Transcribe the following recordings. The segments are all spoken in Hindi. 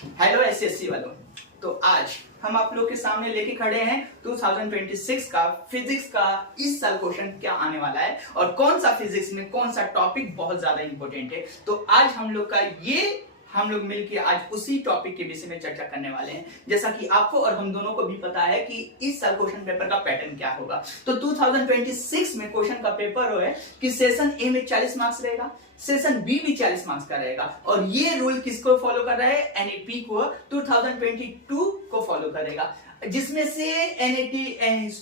हेलो एसएससी वालों। तो आज हम आप लोग के सामने लेके खड़े हैं 2026 का फिजिक्स का इस साल क्वेश्चन क्या आने वाला है और कौन सा फिजिक्स में कौन सा टॉपिक बहुत ज्यादा इंपॉर्टेंट है। तो आज हम लोग मिलके आज उसी टॉपिक के विषय में चर्चा करने वाले हैं। जैसा कि आपको और हम दोनों को भी पता है कि इस साल क्वेश्चन पेपर का पैटर्न क्या होगा। तो 2026 में क्वेश्चन का पेपर है कि सेशन ए में 40 मार्क्स रहेगा, सेशन बी भी 40 मार्क्स का रहेगा। और ये रूल किसको फॉलो कर रहा है? एनईपी को 2022 को फॉलो करेगा, जिसमें से एनईटी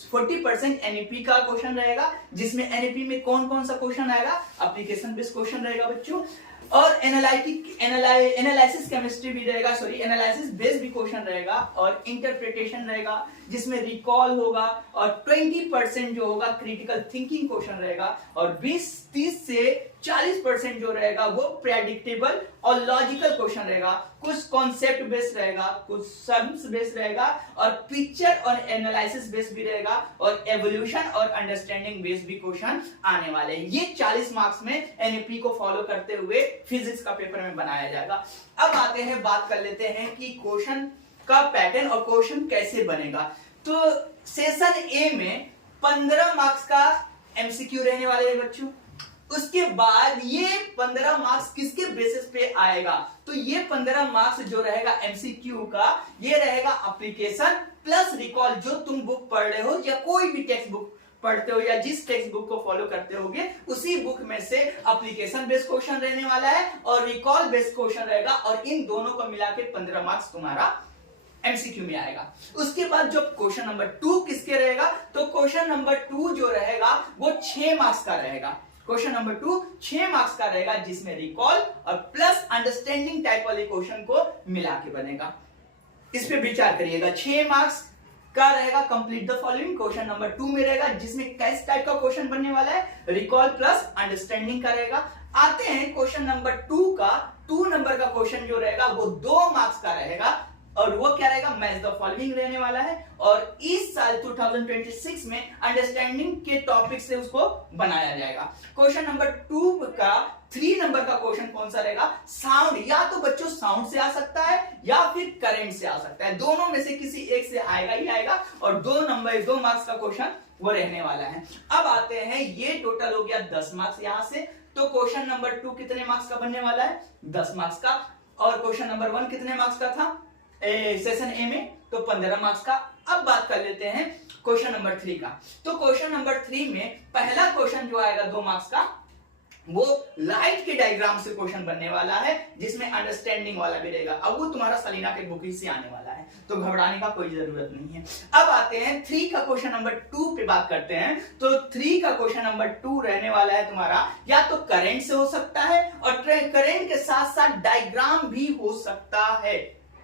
40% एनईपी का क्वेश्चन रहेगा, जिसमें एनईपी में कौन कौन सा क्वेश्चन आएगा? एप्लीकेशन बेस्ड क्वेश्चन रहेगा बच्चों, और एनालिसिस केमिस्ट्री भी रहेगा, एनालिसिस बेस्ड भी क्वेश्चन रहेगा, और इंटरप्रिटेशन रहेगा जिसमें रिकॉल होगा, और 20% जो होगा क्रिटिकल थिंकिंग क्वेश्चन रहेगा, और 20-30 से 40% जो रहेगा वो प्रेडिक्टेबल और लॉजिकल क्वेश्चन रहेगा। कुछ कॉन्सेप्ट बेस्ड रहेगा, कुछ सम्स बेस्ड रहेगा, और पिक्चर और एनालिसिस बेस्ड भी रहेगा, और एवोल्यूशन और अंडरस्टैंडिंग बेस्ड भी क्वेश्चन आने वाले हैं। ये 40 मार्क्स में एनईपी को फॉलो करते हुए फिजिक्स का पेपर में बनाया जाएगा। अब आते हैं, बात कर लेते हैं कि क्वेश्चन का पैटर्न और क्वेश्चन कैसे बनेगा। तो सेशन ए में 15 मार्क्स का एमसीक्यू रहने वाले हैं बच्चों। उसके बाद ये 15 मार्क्स किसके बेसिस पे आएगा? तो ये 15 मार्क्स जो रहेगा एमसीक्यू का, ये रहेगा एप्लीकेशन प्लस रिकॉल। जो तुम बुक पढ़ रहे हो या कोई भी टेक्स्ट बुक पढ़ते हो या जिस टेक्स्ट बुक को फॉलो करते होगे, उसी बुक में से एप्लीकेशन बेस्ड क्वेश्चन रहने वाला है और रिकॉल बेस्ड क्वेश्चन रहेगा, और इन दोनों को मिला के 15 मार्क्स तुम्हारा एमसीक्यू में आएगा। उसके बाद जो क्वेश्चन नंबर 2 किसके रहेगा? तो क्वेश्चन नंबर 2 जो रहेगा वो 6 मार्क्स का रहेगा। क्वेश्चन नंबर 2 6 मार्क्स का रहेगा, जिसमें रिकॉल और प्लस अंडरस्टैंडिंग टाइप वाले क्वेश्चन को मिला के बनेगा। इस पे विचार करिएगा। 6 मार्क्स का रहेगा complete the following, question number 2 में रहेगा, जिसमें किस टाइप का क्वेश्चन बनने वाला है? रिकॉल प्लस अंडरस्टैंडिंग का रहेगा। आते हैं क्वेश्चन नंबर 2 का, 2 नंबर का क्वेश्चन जो रहेगा वो 2 मार्क्स का रहेगा, और वो क्या रहेगा? मैच द फॉलोइंग रहने वाला है। और इस साल 2026 में अंडरस्टैंडिंग के टॉपिक से उसको बनाया जाएगा। क्वेश्चन नंबर 2 का 3 नंबर का क्वेश्चन कौन सा रहेगा? साउंड। या तो बच्चों साउंड से आ सकता है या फिर करंट से आ सकता है, दोनों में से किसी एक से आएगा ही आएगा, और 2 मार्क्स का क्वेश्चन वो रहने वाला है। अब आते हैं, ये टोटल हो गया 10 मार्क्स यहां से। तो क्वेश्चन नंबर 2 कितने मार्क्स का बनने वाला है? 10 मार्क्स का। और क्वेश्चन नंबर 1 कितने मार्क्स का था सेशन ए में? तो 15 मार्क्स का। अब बात कर लेते हैं क्वेश्चन नंबर 3 का। तो क्वेश्चन नंबर 3 में पहला क्वेश्चन जो आएगा 2 मार्क्स का, वो लाइट के डायग्राम से क्वेश्चन बनने वाला है, जिसमें अंडरस्टैंडिंग वाला भी रहेगा। अब वो तुम्हारा सलीना के बुक से आने वाला है, तो घबराने का कोई जरूरत नहीं है। अब आते हैं 3 का क्वेश्चन नंबर 2 पे बात करते हैं। तो 3 का क्वेश्चन नंबर 2 रहने वाला है तुम्हारा, या तो करंट से हो सकता है, और करंट के साथ साथ डायग्राम भी हो सकता है।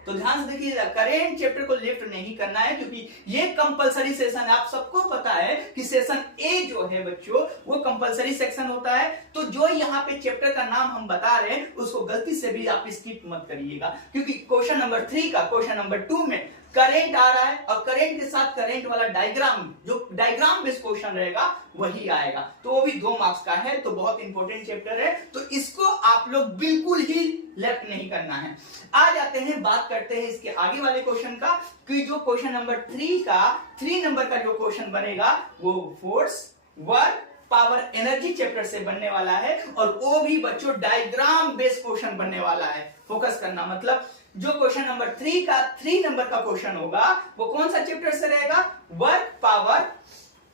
तो ध्यान से देखिएगा, करेंट चैप्टर को लिफ्ट नहीं करना है, क्योंकि ये कंपलसरी सेशन है। आप सबको पता है कि सेशन ए जो है बच्चों वो कंपलसरी सेक्शन होता है। तो जो यहाँ पे चैप्टर का नाम हम बता रहे हैं उसको गलती से भी आप स्किप मत करिएगा, क्योंकि क्वेश्चन नंबर 3 का क्वेश्चन नंबर 2 में करंट आ रहा है, और करंट के साथ करंट वाला डायग्राम, जो डायग्राम बेस्ड क्वेश्चन रहेगा वही आएगा। तो वो भी 2 मार्क्स का है, तो बहुत इंपॉर्टेंट चैप्टर है, तो इसको आप लोग बिल्कुल ही लेफ्ट नहीं करना है। आ जाते हैं, बात करते हैं इसके आगे वाले क्वेश्चन का, कि जो क्वेश्चन नंबर 3 का 3 नंबर का जो क्वेश्चन बनेगा वो force, work, power, energy chapter से बनने वाला है, और वो भी बच्चों डायग्राम बेस्ड क्वेश्चन बनने वाला है। फोकस करना, मतलब जो क्वेश्चन नंबर 3 का 3 नंबर का क्वेश्चन होगा वो कौन सा चैप्टर से रहेगा? Work, power,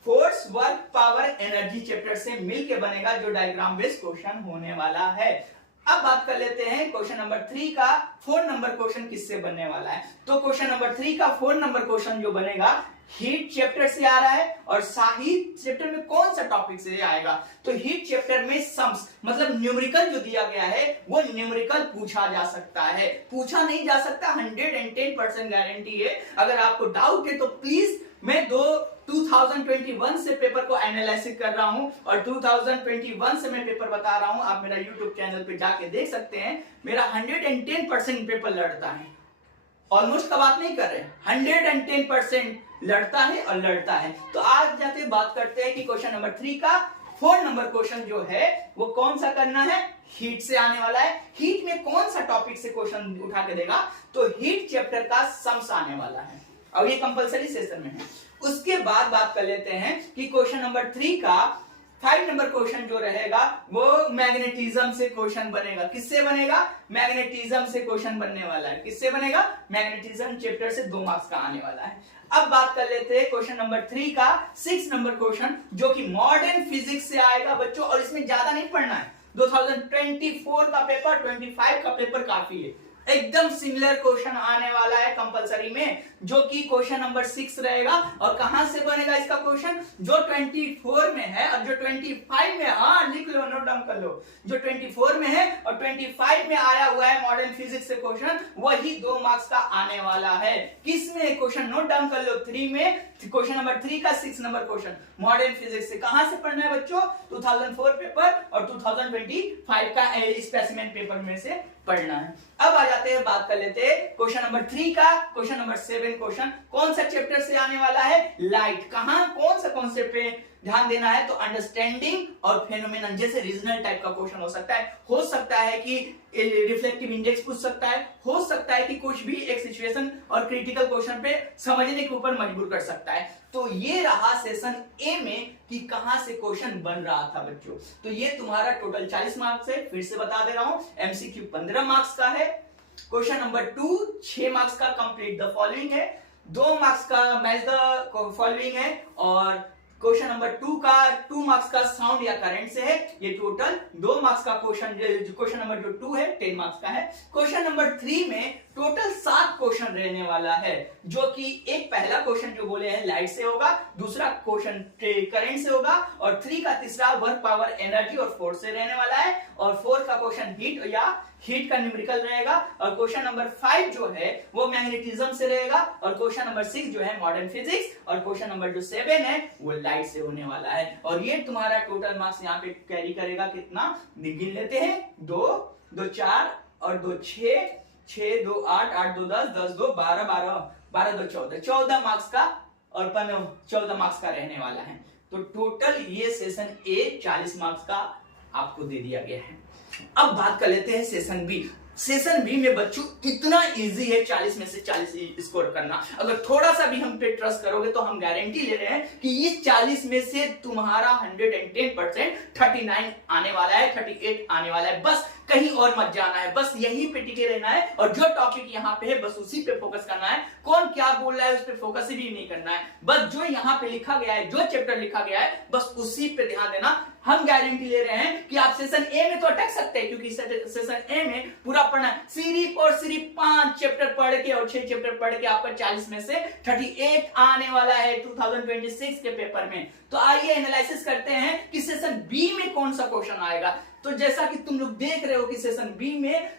force, work, power, energy chapter से मिलके बनेगा, जो डायग्राम बेस्ड क्वेश्चन होने वाला है। अब बात कर लेते हैं क्वेश्चन नंबर 3 का 4 नंबर क्वेश्चन किससे बनने वाला है। तो क्वेश्चन नंबर 3 का 4 नंबर क्वेश्चन जो बनेगा हीट चैप्टर से आ रहा है, और साहित्य चैप्टर में कौन सा टॉपिक से आएगा? तो हीट चैप्टर में सम्स, मतलब न्यूमेरिकल जो दिया गया है वो न्यूमेरिकल पूछा जा सकता है, पूछा नहीं जा सकता, 110% गारंटी है। अगर आपको डाउट है तो प्लीज, मैं 2021 से पेपर को एनालिसिस कर रहा हूं, और 2021 से मैं पेपर बता रहा हूं। आप मेरा यूट्यूब चैनल पे जाके देख सकते हैं, मेरा 110% पेपर लड़ता है, ऑलमोस्ट का बात नहीं कर रहे, 110% लड़ता है और लड़ता है। तो आज जाते बात करते हैं कि क्वेश्चन नंबर 3 का 4 नंबर क्वेश्चन जो है वो कौन सा करना है, हीट से आने वाला है। हीट में कौन सा टॉपिक से क्वेश्चन उठा के देगा, तो हीट चैप्टर का सम्स आने वाला है और ये कंपलसरी सेशन में है। उसके बाद बात कर लेते हैं कि क्वेश्चन नंबर 3 का 5 नंबर क्वेश्चन जो रहेगा वो मैग्नेटिज्म से क्वेश्चन बनेगा। किससे बनेगा, मैग्नेटिज्म से क्वेश्चन बनने वाला है। किससे बनेगा, मैग्नेटिज्म चैप्टर से 2 मार्क्स का आने वाला है। अब बात कर लेते हैं क्वेश्चन नंबर 3 का 6 नंबर क्वेश्चन जो कि मॉडर्न फिजिक्स से आएगा बच्चों, और इसमें ज्यादा नहीं पढ़ना है। 2024 का पेपर, 25 का पेपर काफी है। एकदम सिमिलर क्वेश्चन आने वाला है कंपलसरी में, जो कि क्वेश्चन नंबर 6 रहेगा। और कहां से बनेगा इसका क्वेश्चन, जो 24 में है और जो 25 में, हाँ लिख लो, नोट डाउन कर लो, जो 24 में है और 25 में आया हुआ है मॉडर्न फिजिक्स से क्वेश्चन, वही 2 मार्क्स का आने वाला है। किसमें क्वेश्चन, नोट डाउन कर लो, 3 में, क्वेश्चन नंबर 3 का 6 नंबर क्वेश्चन मॉडर्न फिजिक्स से। कहां से पढ़ना है बच्चों, 2004 पेपर और 2025 का स्पेसिमेन पेपर में से पढ़ना है। अब आ जाते हैं, बात कर लेते हैं क्वेश्चन नंबर 3 का क्वेश्चन नंबर 7 क्वेश्चन कौन सा चैप्टर से आने वाला है, लाइट। कहां, कौन सा कॉन्सेप्ट पे ध्यान देना है, तो अंडरस्टैंडिंग और फेनोमेनन जैसे रीजनल टाइप का क्वेश्चन हो सकता है कि रिफ्लेक्टिव इंडेक्स पूछ सकता है, हो सकता है कि कुछ भी एक सिचुएशन और क्रिटिकल क्वेश्चन पे समझने के ऊपर मजबूर कर सकता है। तो ये रहा सेशन ए में कि कहां से क्वेश्चन बन रहा था बच्चों। तो ये तुम्हारा टोटल 40 मार्क्स है, फिर से बता दे रहा हूं, एमसीक्यू 15 मार्क्स का है। क्वेश्चन नंबर 2 6 मार्क्स का कंप्लीट द फॉलोइंग है, 2 मार्क्स का मैच द फॉलोइंग है, और क्वेश्चन नंबर 2 का 2 मार्क्स का साउंड या करंट से है। ये टोटल 2 मार्क्स का क्वेश्चन नंबर जो 2 है 10 मार्क्स का है। क्वेश्चन नंबर 3 में टोटल 7 क्वेश्चन रहने वाला है, जो कि एक पहला क्वेश्चन जो बोले हैं लाइट से होगा, दूसरा क्वेश्चन करंट से होगा, और 3 का तीसरा वर्क पावर एनर्जी और फोर्स से रहने वाला है, और 4 का क्वेश्चन हीट का न्यूमेरिकल रहेगा, और क्वेश्चन नंबर 5 जो है वो मैग्नेटिज्म से रहेगा, और क्वेश्चन नंबर 6 जो है मॉडर्न फिजिक्स, और क्वेश्चन नंबर जो 7 है वो लाइट से होने वाला है। और ये तुम्हारा टोटल मार्क्स यहाँ पे कैरी करेगा कितना, गिन लेते हैं, 2 2 4 और 2 6 6 2 8 8 2 10 10 2 12 12 12 2 14 मार्क्स का, और 14 मार्क्स का रहने वाला है। तो टोटल ये सेशन ए 40 मार्क्स का आपको दे दिया गया है। अब बात कर लेते हैं सेशन बी। सेशन बी में बच्चों इतना इजी है 40 में से 40 स्कोर करना। अगर थोड़ा सा भी हम पे ट्रस्ट करोगे तो हम गारंटी ले रहे हैं कि इस 40 में से तुम्हारा 110% 39 आने वाला है, 38 आने वाला है। बस कहीं और मत जाना है, बस यहीं पे टिके रहना है, और जो टॉपिक यहाँ पे है बस उसी पे फोकस करना है। कौन क्या बोल रहा है उस पे फोकस भी नहीं करना है, बस जो यहाँ पे लिखा गया है, जो चैप्टर लिखा गया है बस उसी पे ध्यान देना। हम गारंटी ले रहे हैं कि आप सेशन ए में तो अटक सकते हैं, क्योंकि सेशन ए में पूरा पढ़ना है, सिर्फ और सिर्फ 5 चैप्टर पढ़ के और 6 चैप्टर पढ़ के आपका 40 में से 38 आने वाला है 2026 के पेपर में। तो आइए एनालिसिस करते हैं कि सेशन बी में कौन सा क्वेश्चन आएगा। तो जैसा कि तुम लोग देख रहे हो कि सेशन बी में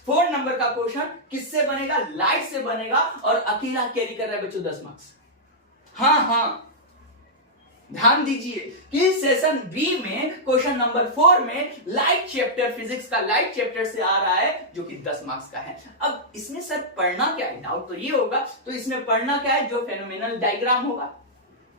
4 नंबर का क्वेश्चन किससे बनेगा, लाइट से बनेगा, और अकेला कैरी कर रहा है बच्चों 10 मार्क्स। हाँ, ध्यान दीजिए कि सेशन बी में क्वेश्चन नंबर 4 में लाइट चैप्टर, फिजिक्स का लाइट चैप्टर से आ रहा है, जो कि 10 मार्क्स का है। अब इसमें सर पढ़ना क्या है, डाउट तो ये होगा, तो इसमें पढ़ना क्या है, जो फेनोमेनल डायग्राम होगा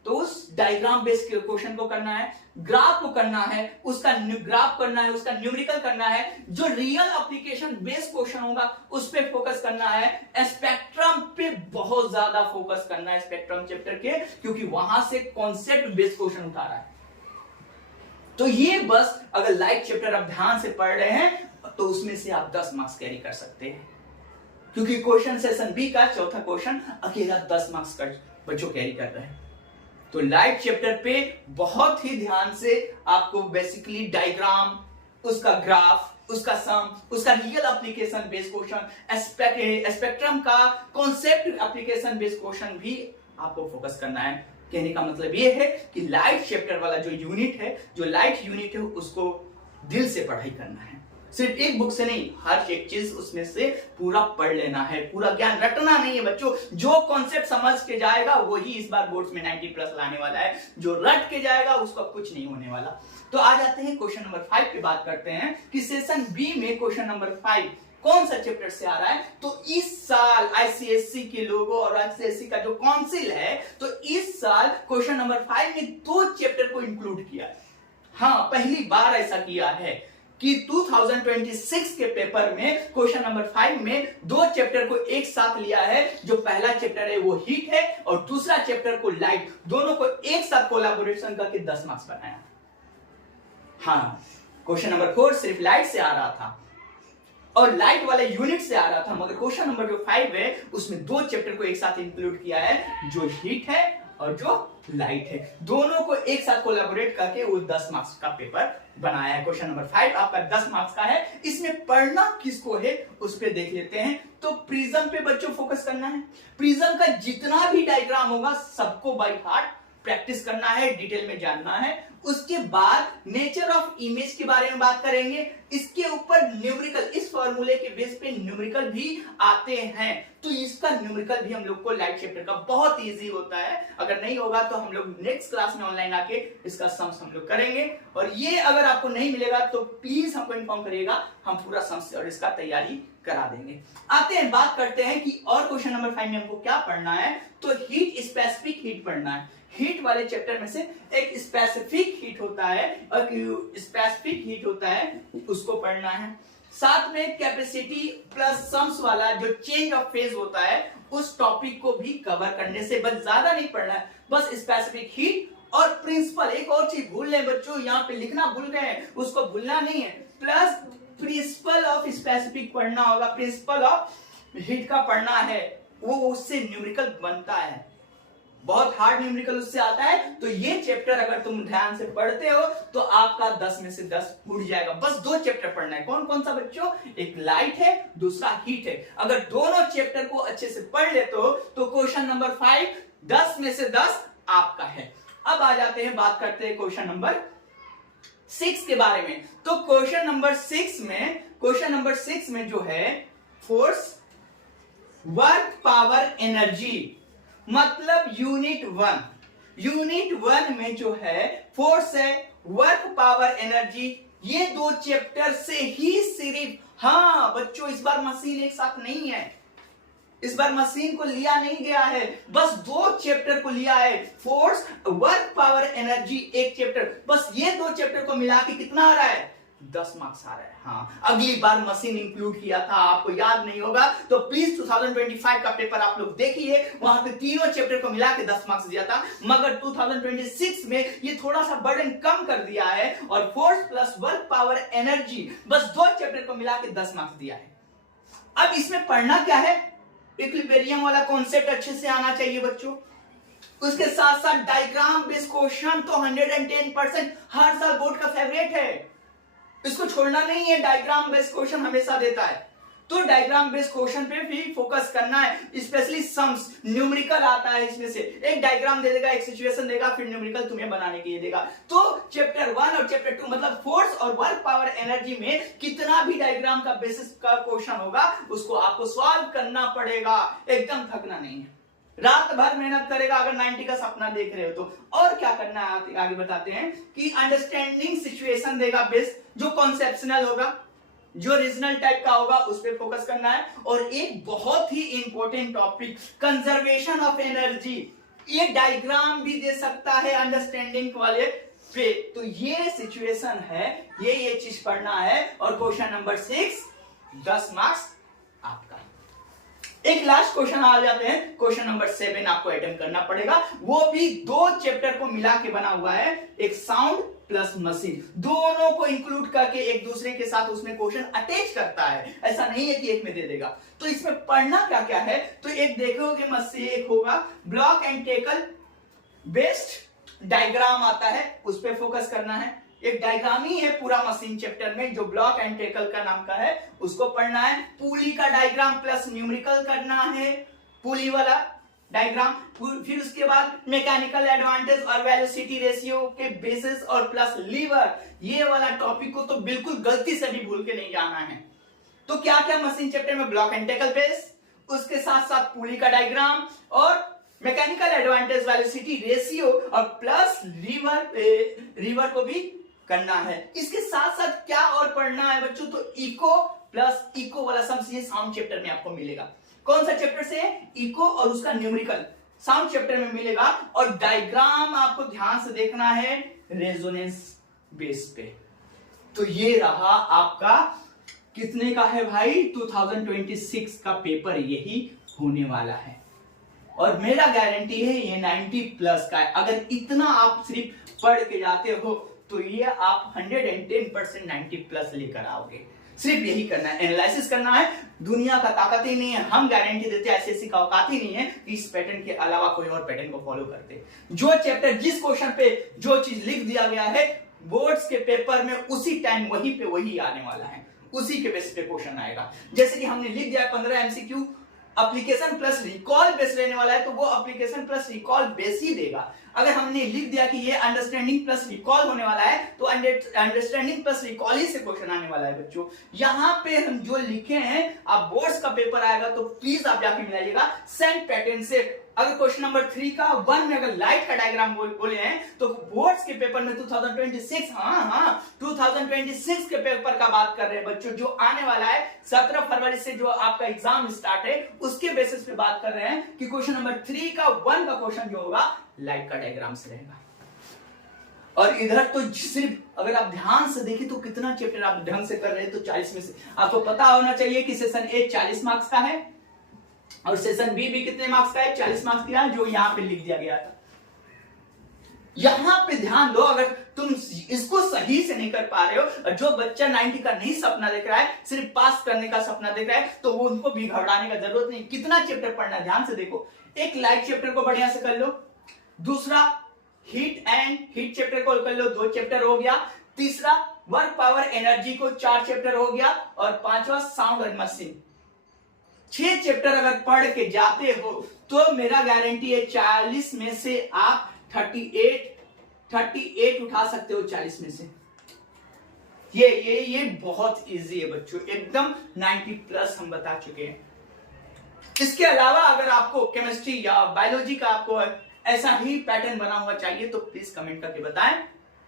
तो उस डायग्राम बेस्ड क्वेश्चन को करना है, ग्राफ को करना है, उसका ग्राफ करना है, उसका न्यूमेरिकल करना है, जो रियल एप्लीकेशन बेस्ड क्वेश्चन होगा उस पे फोकस करना है, स्पेक्ट्रम पे बहुत ज्यादा फोकस करना है स्पेक्ट्रम चैप्टर के, क्योंकि वहां से कॉन्सेप्ट बेस्ड क्वेश्चन उठा रहा है। तो ये बस अगर लाइट चैप्टर आप ध्यान से पढ़ रहे हैं तो उसमें से आप 10 मार्क्स कैरी कर सकते हैं, क्योंकि क्वेश्चन सेशन बी का चौथा क्वेश्चन अकेला 10 मार्क्स का बच्चों कैरी कर रहे हैं। तो लाइट चैप्टर पे बहुत ही ध्यान से आपको बेसिकली डायग्राम, उसका ग्राफ, उसका सम, उसका real application based question, spectrum का कॉन्सेप्ट एप्लीकेशन बेस्ड क्वेश्चन भी आपको फोकस करना है। कहने का मतलब ये है कि लाइट चैप्टर वाला जो यूनिट है, जो लाइट यूनिट है, उसको दिल से पढ़ाई करना है, सिर्फ एक बुक से नहीं, हर एक चीज उसमें से पूरा पढ़ लेना है, पूरा ज्ञान रटना नहीं है बच्चों। जो कॉन्सेप्ट समझ के जाएगा वही इस बार बोर्ड्स में 90+ लाने वाला है, जो रट के जाएगा उसका कुछ नहीं होने वाला। तो आ जाते हैं क्वेश्चन नंबर 5 पे बात करते हैं कि सेशन बी में क्वेश्चन नंबर 5 कौन सा चैप्टर से आ रहा है। तो इस साल आईसीएससी के लोगों और आईसीएससी का जो काउंसिल है, तो इस साल क्वेश्चन नंबर 5 में 2 चैप्टर को इंक्लूड किया है। हाँ, पहली बार ऐसा किया है कि 2026 के पेपर में क्वेश्चन नंबर 5 में दो चैप्टर को एक साथ लिया है। जो पहला चैप्टर है वो हीट है और दूसरा चैप्टर को लाइट, दोनों को एक साथ कोलैबोरेशन करके 10 मार्क्स बनाया। हाँ, क्वेश्चन नंबर 4 सिर्फ लाइट से आ रहा था और लाइट वाले यूनिट से आ रहा था, मगर क्वेश्चन नंबर जो 5 है उसमें दो चैप्टर को एक साथ इंक्लूड किया है, जो हीट है और जो लाइट है, दोनों को एक साथ कोलैबोरेट करके वो 10 मार्क्स का पेपर बनाया है। क्वेश्चन नंबर 5 आपका 10 मार्क्स का है। इसमें पढ़ना किसको है उस पे देख लेते हैं। तो प्रिज्म पे बच्चों फोकस करना है। प्रिज्म का जितना भी डायग्राम होगा सबको बाय हार्ट प्रैक्टिस करना है, डिटेल में जानना है। उसके बाद नेचर ऑफ इमेज के बारे में बात करेंगे। इसके ऊपर न्यूमेरिकल, इस फॉर्मूले के बेस पे न्यूमेरिकल भी आते हैं, तो इसका न्यूमेरिकल भी हम लोग को लाइट चैप्टर का बहुत इजी होता है। अगर नहीं होगा तो हम लोग नेक्स्ट क्लास में ऑनलाइन आके इसका सम्स हम लोग करेंगे। और ये अगर आपको नहीं मिलेगा तो प्लीज हमको इन्फॉर्म करिएगा, हम पूरा सम्स और इसका तैयारी करा देंगे। आते हैं, बात करते हैं कि और क्वेश्चन नंबर 5 में हमको क्या पढ़ना है। तो हीट, स्पेसिफिक हीट पढ़ना है। हीट वाले चैप्टर में से एक स्पेसिफिक हीट होता है और स्पेसिफिक हीट होता है उसको पढ़ना है। साथ में कैपेसिटी प्लस सम्स वाला जो चेंज ऑफ फेज होता है उस टॉपिक को भी कवर करने से बस ज्यादा नहीं पढ़ना है, बस स्पेसिफिक हीट और प्रिंसिपल। एक और चीज भूल रहे बच्चों, यहाँ पे लिखना भूल गए, उसको भूलना नहीं है। प्लस प्रिंसिपल ऑफ स्पेसिफिक पढ़ना होगा, प्रिंसिपल ऑफ हीट का पढ़ना है, वो उससे न्यूमेरिकल बनता है, बहुत हार्ड न्यूमेरिकल उससे आता है। तो ये चैप्टर अगर तुम ध्यान से पढ़ते हो तो आपका 10 में से 10 उड़ जाएगा। बस दो चैप्टर पढ़ना है। कौन कौन सा बच्चों? एक लाइट है, दूसरा हीट है। अगर दोनों चैप्टर को अच्छे से पढ़ लेते हो तो क्वेश्चन नंबर 5 10 में से 10 आपका है। अब आ जाते हैं, बात करते हैं क्वेश्चन नंबर 6 के बारे में। तो क्वेश्चन नंबर 6 में जो है फोर्स, वर्क, पावर, एनर्जी, मतलब यूनिट 1 में जो है फोर्स है, वर्क, पावर, एनर्जी, ये दो चैप्टर से ही सिर्फ, हाँ बच्चों इस बार मशीन एक साथ नहीं है, इस बार मशीन को लिया नहीं गया है, बस दो चैप्टर को लिया है। फोर्स, वर्क, पावर, एनर्जी एक चैप्टर, बस ये दो चैप्टर को मिला के कितना आ रहा है? 10 मार्क्स आ रहा है। हाँ, अगली बार मशीन इंक्लूड किया था, आपको याद नहीं होगा तो प्लीज 2025 का पेपर आप लोग देखिए, वहां पे तीनों चैप्टर को मिला के 10 मार्क्स दिया था। मगर 2026 में ये थोड़ा सा बर्डन कम कर दिया है और force plus work, power, energy, बस दो चैप्टर को मिला के 10 मार्क्स दिया है। अब इसमें पढ़ना क्या है? इक्विलिब्रियम वाला कॉन्सेप्ट अच्छे से आना चाहिए बच्चों। उसके साथ साथ डायग्राम बेस्ड क्वेश्चन तो 110% हर साल बोर्ड का फेवरेट है, इसको छोड़ना नहीं है। डायग्राम बेस्ड क्वेश्चन हमेशा देता है, तो डायग्राम बेस्ड क्वेश्चन पे भी फोकस करना है। स्पेशली सम्स, न्यूमेरिकल आता है इसमें से, एक डायग्राम दे देगा, एक सिचुएशन देगा, फिर न्यूमेरिकल तुम्हें बनाने के लिए देगा। तो चैप्टर 1 और चैप्टर 2 मतलब फोर्स और वर्क, पावर, एनर्जी में कितना भी डायग्राम का बेसिस का क्वेश्चन होगा उसको आपको सॉल्व करना पड़ेगा, एकदम थकना नहीं है। रात भर मेहनत करेगा अगर 90 का सपना देख रहे हो तो। और क्या करना है आगे बताते हैं कि अंडरस्टैंडिंग सिचुएशन देगा बेस्ट, जो कॉन्सेप्शनल होगा, जो रीजनल टाइप का होगा उस पर फोकस करना है। और एक बहुत ही important topic conservation of energy, ये डायग्राम भी दे सकता है अंडरस्टैंडिंग वाले पे। तो ये सिचुएशन है, ये चीज पढ़ना है। और क्वेश्चन नंबर 6 10 मार्क्स आपका। एक लास्ट क्वेश्चन आ जाते हैं, क्वेश्चन नंबर 7 आपको अटेम्प्ट करना पड़ेगा, वो भी दो चैप्टर को मिला के बना हुआ है, एक साउंड प्लस मशीन, दोनों को इंक्लूड करके एक दूसरे के साथ उसमें क्वेश्चन अटैच करता है, ऐसा नहीं है कि एक में दे देगा। तो इसमें पढ़ना क्या क्या है? तो एक देखोगे मशीन, एक होगा block and tackle based diagram आता है, उस पर फोकस करना है। एक डायग्राम ही है पूरा मशीन चैप्टर में जो ब्लॉक एंड टेकल का नाम का है, उसको पढ़ना है। पुली का डायग्राम प्लस न्यूमेरिकल करना है, पुली वाला डायग्राम। फिर उसके बाद मैकेनिकल एडवांटेज और वेलोसिटी रेशियो के बेसिस और प्लस लीवर, ये वाला टॉपिक को तो बिल्कुल गलती से भी भूल के नहीं जाना है। तो क्या क्या मशीन चैप्टर में? ब्लॉक एंड टेकल बेस, उसके साथ साथ पुली का डायग्राम और मैकेनिकल एडवांटेज, वेलोसिटी रेशियो और प्लस लीवर को भी करना है। इसके साथ साथ क्या और पढ़ना है बच्चों? तो इको प्लस इको वाला सम्स ये साउंड चैप्टर में आपको मिलेगा। कौन सा चैप्टर से? इको और उसका न्यूमेरिकल साउंड चैप्टर में मिलेगा। और डायग्राम आपको ध्यान से देखना है, रेजोनेंस बेस पे। तो ये रहा आपका कितने का है भाई, 2026 का पेपर यही होने वाला है। और मेरा गारंटी है ये 90 प्लस का है। अगर इतना आप सिर्फ पढ़ के जाते हो तो ये आप 110% 90 प्लस लेकर आओगे। सिर्फ यही करना है, एनालिसिस करना है। दुनिया का ताकत ही नहीं है, हम गारंटी देते हैं एसएससी का औकात ही नहीं है कि इस पैटर्न के अलावा कोई और पैटर्न को फॉलो करते। जो चैप्टर जिस क्वेश्चन पे जो चीज लिख दिया गया है बोर्ड्स के पेपर में उसी टाइम वहीं पे वही आने वाला है, उसी के बेस पे क्वेश्चन आएगा। जैसे कि हमने लिख दिया है 15 MCQ application plus recall base रहने वाला है, तो वो एप्लीकेशन प्लस रिकॉल बेस ही देगा। अगर हमने लिख दिया कि ये अंडरस्टैंडिंग प्लस रिकॉल होने वाला है तो अंडरस्टैंडिंग प्लस रिकॉल ही से क्वेश्चन आने वाला है बच्चों। यहाँ पे हम जो लिखे हैं, आप बोर्ड्स का पेपर आएगा तो प्लीज आप जाके मिलाइएगा सेम पैटर्न से। अगर क्वेश्चन नंबर 3 का 1 में अगर लाइट का डायग्राम बोले हैं तो बोर्ड्स के पेपर में 2026 2026 के पेपर का बात कर रहे हैं बच्चों, जो आने वाला है 17 फरवरी से जो आपका एग्जाम स्टार्ट है उसके बेसिस पे बात कर रहे हैं कि क्वेश्चन नंबर 3 का 1 का क्वेश्चन जो होगा लाइट का डायग्राम से रहेगा। और इधर तो सिर्फ अगर आप ध्यान से देखें तो कितना चैप्टर आप ढंग से कर रहे हैं, तो 40 में से आपको पता होना चाहिए कि सेशन ए 40 मार्क्स का है और सेशन बी भी कितने मार्क्स का है, 40 मार्क्स का है, जो यहां पे लिख दिया गया था। यहां पे ध्यान दो, अगर तुम इसको सही से नहीं कर पा रहे हो और जो बच्चा 90 का नहीं सपना देख रहा है, सिर्फ पास करने का सपना देख रहा है, तो वो उनको भी घबराने का जरूरत नहीं। कितना चैप्टर पढ़ना, ध्यान से देखो। एक लाइट चैप्टर को बढ़िया से कर लो, दूसरा हीट चैप्टर को कर लो, 2 चैप्टर हो गया, तीसरा वर्क पावर एनर्जी को 4 चैप्टर हो गया, और 5वां साउंड एंड मशीन। 6 चैप्टर अगर पढ़ के जाते हो तो मेरा गारंटी है 40 में से आप 38 उठा सकते हो 40 में से। ये बहुत इजी है बच्चों, एकदम 90 प्लस हम बता चुके हैं। इसके अलावा अगर आपको केमिस्ट्री या बायोलॉजी का आपको ऐसा ही पैटर्न बना हुआ चाहिए तो प्लीज कमेंट करके बताएं।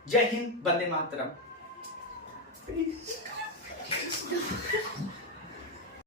जय हिंद, वंदे मातरम।